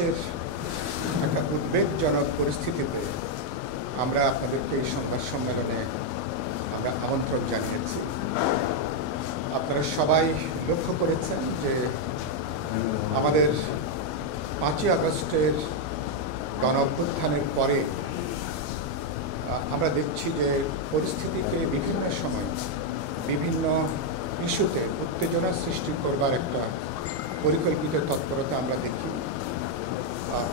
বাংলাদেশের একটা উদ্বেগজনক পরিস্থিতিতে আমরা আপনাদেরকে এই সংবাদ সম্মেলনে আমরা আমন্ত্রণ জানিয়েছি। আপনারা সবাই লক্ষ্য করেছেন যে আমাদের 5ই আগস্টের গণঅভ্যুত্থানের পরে আমরা দেখছি যে পরিস্থিতিকে বিভিন্ন সময় বিভিন্ন ইস্যুতে উত্তেজনা সৃষ্টি করবার একটা পরিকল্পিত তৎপরতা আমরা দেখি।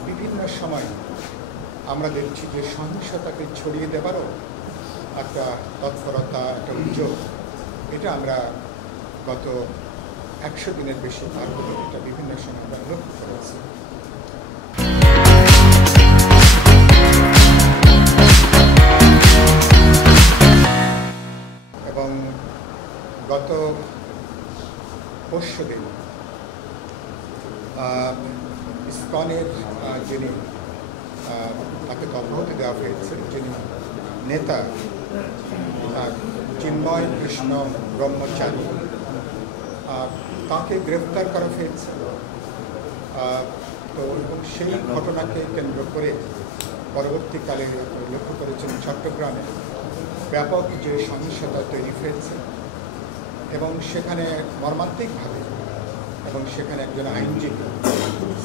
বিভিন্ন সময় আমরা দেখছি যে সহিংসতাকে ছড়িয়ে দেবারও একটা তৎপরতা, একটা উদ্যোগ, এটা আমরা গত 100 দিনের বেশি পার করে এটা বিভিন্ন সময় আমরা লক্ষ্য করেছি। এবং গত পরশুদিন ইসকনের যিনি তাকে অব্যাহতি দেওয়া হয়েছে, যিনি নেতা চিন্ময় কৃষ্ণ ব্রহ্মচারী, তাকে গ্রেফতার করা হয়েছে। তো সেই ঘটনাকে কেন্দ্র করে পরবর্তীকালে লক্ষ্য করেছেন চট্টগ্রামে ব্যাপক যে সহিংসতা তৈরি হয়েছে এবং সেখানে মর্মান্তিকভাবে এবং সেখানে একজন আইনজীবী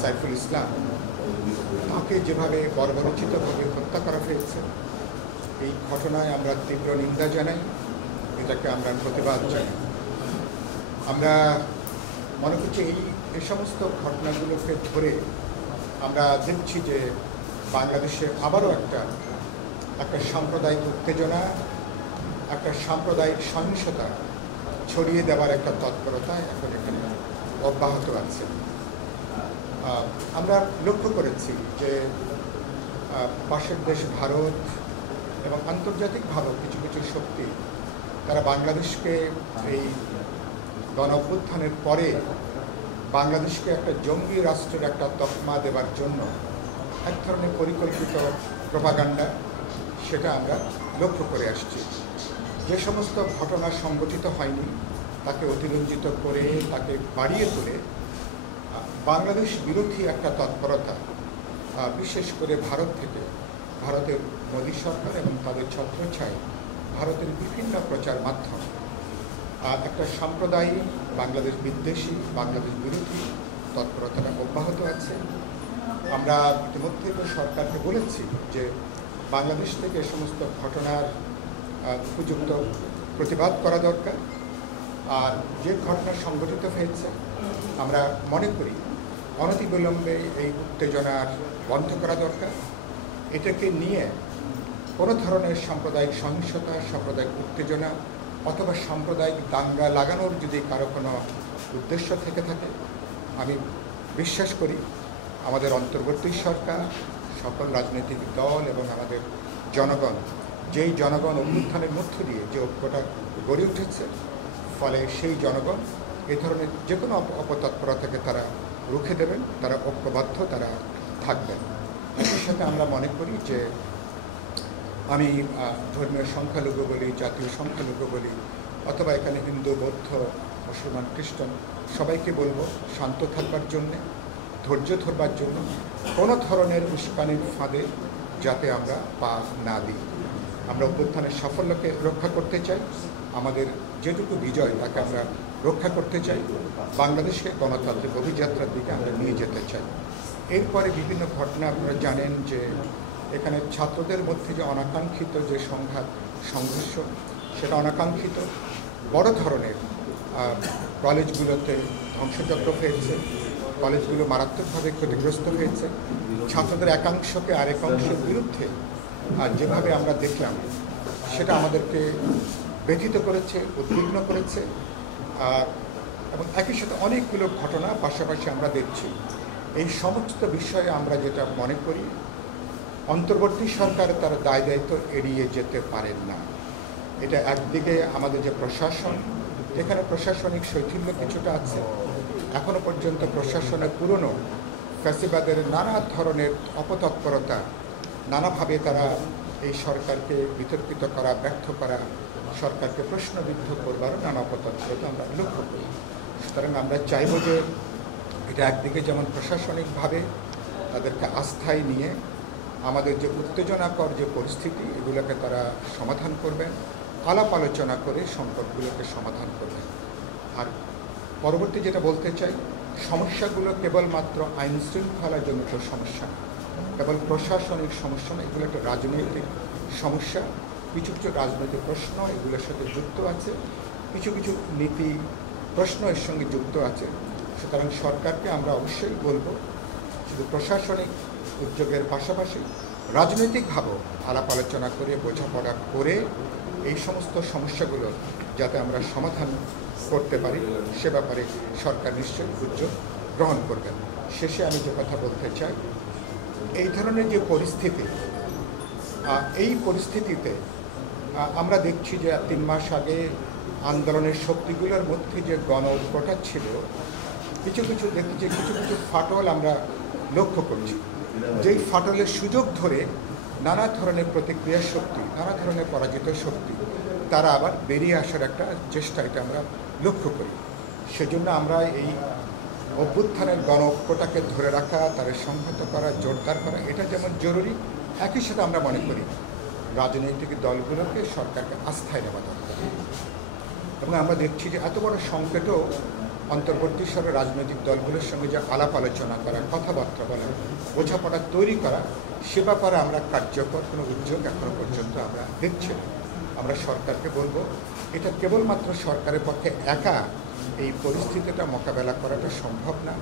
সাইফুল ইসলাম, তাকে যেভাবে বর্বরোচিতভাবে হত্যা করা হয়েছে, এই ঘটনায় আমরা তীব্র নিন্দা জানাই, এটাকে আমরা প্রতিবাদ জানাই। আমরা মনে করছি এই সমস্ত ঘটনাগুলোকে ধরে আমরা দেখছি যে বাংলাদেশে আবারও একটা সাম্প্রদায়িক উত্তেজনা, একটা সাম্প্রদায়িক সহিংসতা ছড়িয়ে দেওয়ার একটা তৎপরতা এখন এখানে অব্যাহত আছে। আমরা লক্ষ্য করেছি যে পাশের দেশ ভারত এবং আন্তর্জাতিকভাবেও কিছু কিছু শক্তি তারা বাংলাদেশকে এই গণঅভ্যুত্থানের পরে বাংলাদেশকে একটা জঙ্গি রাষ্ট্রের একটা তকমা দেওয়ার জন্য এক ধরনের পরিকল্পিত প্রপাগান্ডা, সেটা আমরা লক্ষ্য করে আসছি। যে সমস্ত ঘটনা সংগঠিত হয়নি তাকে অতিরঞ্জিত করে, তাকে বাড়িয়ে তুলে বাংলাদেশ বিরোধী একটা তৎপরতা, বিশেষ করে ভারত থেকে, ভারতের মোদী সরকার এবং তাদের ছত্রছায়ায় ভারতের বিভিন্ন প্রচার মাধ্যম একটা সাম্প্রদায়িক বাংলাদেশ বিদ্বেষী, বাংলাদেশ বিরোধী তৎপরতাটা অব্যাহত আছে। আমরা ইতিমধ্যে সরকারকে বলেছি যে বাংলাদেশ থেকে এ সমস্ত ঘটনার উপযুক্ত প্রতিবাদ করা দরকার। আর যে ঘটনা সংঘটিত হয়েছে আমরা মনে করি অনতিবিলম্বে এই উত্তেজনার বন্ধ করা দরকার। এটাকে নিয়ে কোনো ধরনের সাম্প্রদায়িক সহিংসতা, সাম্প্রদায়িক উত্তেজনা অথবা সাম্প্রদায়িক দাঙ্গা লাগানোর যদি কারো কোনো উদ্দেশ্য থেকে থাকে, আমি বিশ্বাস করি আমাদের অন্তর্বর্তী সরকার, সকল রাজনৈতিক দল এবং আমাদের জনগণ, যেই জনগণ অভ্যুত্থানের মধ্য দিয়ে যে ঐক্যটা গড়ে উঠেছে, ফলে সেই জনগণ এ ধরনের যে কোনো অপতৎপরতাকে তারা রুখে দেবেন, তারা ঐক্যবদ্ধ তারা থাকবেন। একই সাথে আমরা মনে করি যে আমি ধর্মীয় সংখ্যালঘু বলি, জাতীয় সংখ্যালঘু বলি, অথবা এখানে হিন্দু, বৌদ্ধ, মুসলমান, খ্রিস্টান, সবাইকে বলবো শান্ত থাকবার জন্যে, ধৈর্য ধরবার জন্য, কোনো ধরনের উস্কানির ফাঁদে যাতে আমরা পা না দিই। আমরা অভ্যুত্থানের সাফল্যকে রক্ষা করতে চাই, আমাদের যেটুকু বিজয় তাকে আমরা রক্ষা করতে চাই, বাংলাদেশকে গণতান্ত্রিক অভিযাত্রার দিকে আমরা নিয়ে যেতে চাই। এরপরে বিভিন্ন ঘটনা আপনারা জানেন যে এখানে ছাত্রদের মধ্যে যে অনাকাঙ্ক্ষিত যে সংঘাত, সংঘর্ষ, সেটা অনাকাঙ্ক্ষিত বড় ধরনের কলেজগুলোতে ধ্বংসযজ্ঞ হয়েছে, কলেজগুলো মারাত্মকভাবে ক্ষতিগ্রস্ত হয়েছে, ছাত্রদের একাংশকে আরেক অংশের বিরুদ্ধে যেভাবে আমরা দেখলাম সেটা আমাদেরকে ব্যথিত করেছে, উদ্বিগ্ন করেছে। এবং একই সাথে অনেকগুলো ঘটনা পাশাপাশি আমরা দেখছি। এই সমস্ত বিষয়ে আমরা যেটা মনে করি, অন্তর্বর্তী সরকার তার দায় দায়িত্ব এড়িয়ে যেতে পারেন না। এটা একদিকে আমাদের যে প্রশাসন, এখানে প্রশাসনিক শৈথিল্য কিছুটা আছে, এখনো পর্যন্ত প্রশাসনের পুরনো ফ্যাসিবাদের নানা ধরনের অপতৎপরতা, নানাভাবে তারা এই সরকারকে বিতর্কিত করা, ব্যর্থ করা, সরকারকে প্রশ্নবিদ্ধ করবার নানা অপতৎপরতা আমরা লক্ষ্য করি। সুতরাং আমরা চাইব যে এটা একদিকে যেমন প্রশাসনিকভাবে তাদেরকে আস্থায় নিয়ে আমাদের যে উত্তেজনাকর যে পরিস্থিতি এগুলোকে তারা সমাধান করবেন, আলাপ আলোচনা করে সংকটগুলোকে সমাধান করবেন। আর পরবর্তী যেটা বলতে চাই, সমস্যাগুলো কেবলমাত্র আইন শৃঙ্খলাজনিত সমস্যা, কেবল প্রশাসনিক সমস্যা না, এগুলো একটা রাজনৈতিক সমস্যা। কিছু কিছু রাজনৈতিক প্রশ্ন এগুলোর সাথে যুক্ত আছে, কিছু কিছু নীতি প্রশ্ন এর সঙ্গে যুক্ত আছে। সুতরাং সরকারকে আমরা অবশ্যই বলব, শুধু প্রশাসনিক উদ্যোগের পাশাপাশি রাজনৈতিকভাবেও আলাপ আলোচনা করে বোঝাপড়া করে এই সমস্ত সমস্যাগুলো যাতে আমরা সমাধান করতে পারি সে ব্যাপারে সরকার নিশ্চয়ই উদ্যোগ গ্রহণ করবেন। শেষে আমি যে কথা বলতে চাই, এই ধরনের যে পরিস্থিতি, এই পরিস্থিতিতে আমরা দেখছি যে 3 মাস আগে আন্দোলনের শক্তিগুলোর মধ্যে যে গণ ঐক্যটা ছিল, কিছু কিছু দেখছি, কিছু কিছু ফাটল আমরা লক্ষ্য করছি। যেই ফাটলের সুযোগ ধরে নানা ধরনের প্রতিক্রিয়া শক্তি, নানা ধরনের পরাজিত শক্তি তারা আবার বেরিয়ে আসার একটা চেষ্টা এটা আমরা লক্ষ্য করি। সেজন্য আমরা এই অভ্যুত্থানের গণ ঐক্যটাকে ধরে রাখা, তাদের সংহত করা, জোরদার করা, এটা যেমন জরুরি, একই সাথে আমরা মনে করি রাজনৈতিক দলগুলোকে সরকারকে আস্থায় নেওয়া দরকার। এবং আমরা দেখছি যে এত বড় সংকটও অন্তর্বর্তী সরকার রাজনৈতিক দলগুলোর সঙ্গে যে আলাপ আলোচনা করা, কথাবার্তা বলা, বোঝাপড়া তৈরি করা, সে ব্যাপারে আমরা কার্যকর কোনো উদ্যোগ এখনও পর্যন্ত আমরা দেখছি না। আমরা সরকারকে বলবো, এটা কেবলমাত্র সরকারের পক্ষে একা এই পরিস্থিতিটা মোকাবেলা করাটা সম্ভব না।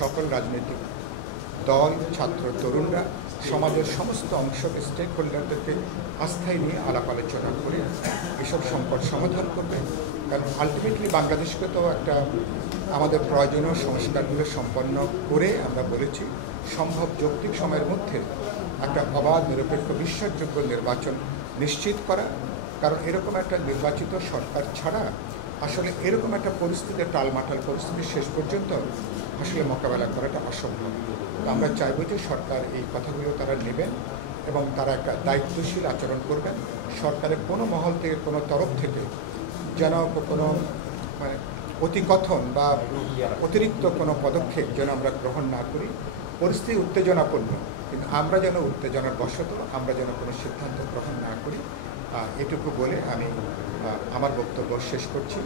সকল রাজনৈতিক দল, ছাত্র, তরুণরা, সমাজের সমস্ত অংশকে, স্টেক হোল্ডারদেরকে আস্থায় নিয়ে আলাপ আলোচনা করে এসব সংকট সমাধান করবে। কারণ আলটিমেটলি বাংলাদেশকে তো একটা আমাদের প্রয়োজনীয় সংস্কারগুলো সম্পন্ন করে আমরা বলেছি সম্ভব যৌক্তিক সময়ের মধ্যে একটা অবাধ, নিরপেক্ষ, বিশ্বাসযোগ্য নির্বাচন নিশ্চিত করা। কারণ এরকম একটা নির্বাচিত সরকার ছাড়া আসলে এরকম একটা পরিস্থিতি, টালমাটাল পরিস্থিতি শেষ পর্যন্ত আসলে মোকাবেলা করাটা অসম্ভব। আমরা চাইব যে সরকার এই কথাগুলো তারা নেবেন এবং তারা একটা দায়িত্বশীল আচরণ করবেন। সরকারের কোনো মহল থেকে, কোনো তরফ থেকে যেন কোনো অতিকথন বা অতিরিক্ত কোনো পদক্ষেপ যেন আমরা গ্রহণ না করি। পরিস্থিতি উত্তেজনাপূর্ণ, কিন্তু আমরা যেন উত্তেজনার বশত আমরা যেন কোনো সিদ্ধান্ত গ্রহণ না করি, এটুকু বলে আমি আমার বক্তব্য শেষ করছি।